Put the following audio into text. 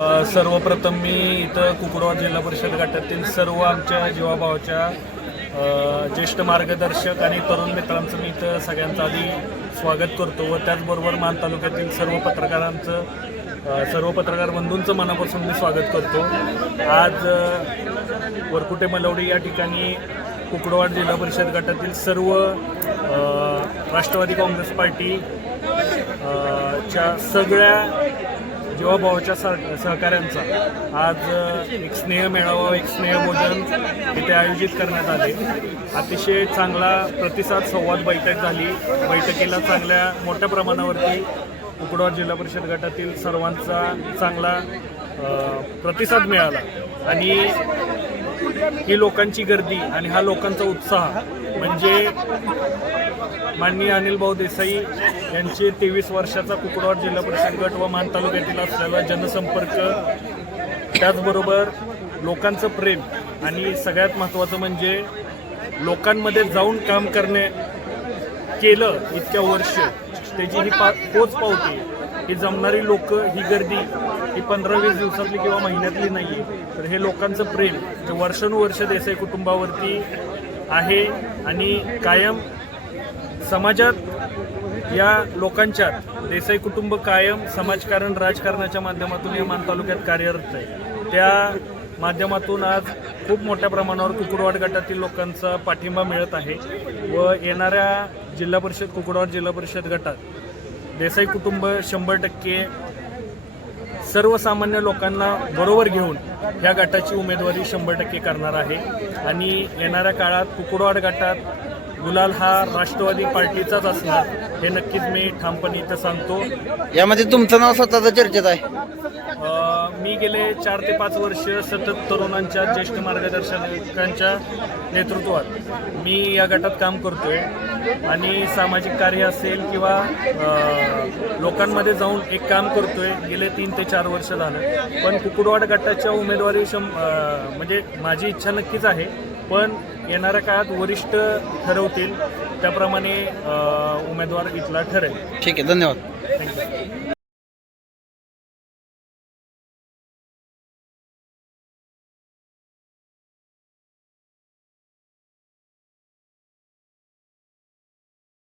सर्वप्रथम मी इथं कुकुरवाड जिल्हा परिषद गटातील सर्व आमच्या जीवाभावाच्या ज्येष्ठ मार्गदर्शक आणि तरुण मित्रांचं मी इथं सगळ्यांचं आधी स्वागत करतो व त्याचबरोबर मान तालुक्यातील सर्व पत्रकारांचं सर्व पत्रकार बंधूंचं मनापासून मी स्वागत करतो. आज वरकुटे मलवडी या ठिकाणी कुकडवाड जिल्हा परिषद गटातील सर्व राष्ट्रवादी काँग्रेस पार्टी च्या सगळ्या जीवाभावाच्या सह सहकाऱ्यांचा आज एक स्नेह मेळावा एक स्नेहभोजन इथे आयोजित करण्यात आले. अतिशय चांगला प्रतिसाद संवाद बैठक झाली. बैठकीला चांगल्या मोठ्या प्रमाणावरती कुकडवाड जिल्हा परिषद गटातील सर्वांचा चांगला प्रतिसाद मिळाला. आणि ही लोकांची गर्दी आणि हा लोकांचा उत्साह. म्हणजे माननीय अनिल भाऊ देसाई यांचे तेवीस वर्षाचा कुकडवाड जिल्हा परिषद गट व मान तालुक्यातील असलेला जनसंपर्क. त्याचबरोबर लोकांचं प्रेम आणि सगळ्यात महत्त्वाचं म्हणजे लोकांमध्ये जाऊन काम करणे केलं इतक्या वर्ष. त्याची ही पा पोच पावते. ही जमणारी लोकं ही गर्दी ही पंधरा वीस दिवसातली किंवा महिन्यातली नाही आहे. तर हे लोकांचं प्रेम जे वर्षानुवर्ष देसाई कुटुंबावरती आहे आणि कायम समाजात या लोकांच्या देसाई कुटुंब कायम समाजकारण राजकारणाच्या माध्यमातून या मान तालुक्यात कार्यरत आहे. त्या माध्यमातून आज खूप मोठ्या प्रमाणावर कुकुडवाड गटातील लोकांचा पाठिंबा मिळत आहे व येणाऱ्या जिल्हा परिषद कुकुडवाड जिल्हा परिषद गटात देसाई कुटुंब शंभर टक्के सर्वसामान्य लोकांना बरोबर घेऊन या गटाची उमेदवारी शंभर टक्के करणार आहे. आणि येणाऱ्या काळात कुकुडवाड गटात गुलाल हा राष्ट्रवादी पार्टीचाच असणार. हे नक्कीच मी ठामपणे इथं सांगतो. यामध्ये तुमचं नाव स्वतःचं चर्चेत आहे. अ, मी गेले चार ते पाच वर्ष सतत तरुणांच्या ज्येष्ठ मार्गदर्शकांच्या नेतृत्वात मी या गटात काम करतोय. आणि सामाजिक कार्य असेल किंवा अ, लोकांमध्ये जाऊन एक काम करतोय गेले तीन ते चार वर्ष झालं. पण कुकुडवाड गटाच्या उमेदवारी शं अ, म्हणजे माझी इच्छा नक्कीच आहे. पण येणाऱ्या काळात वरिष्ठ ठरवतील. त्याप्रमाणे अ, उमेदवार इथला ठरेल. ठीक आहे धन्यवाद. थँक्यू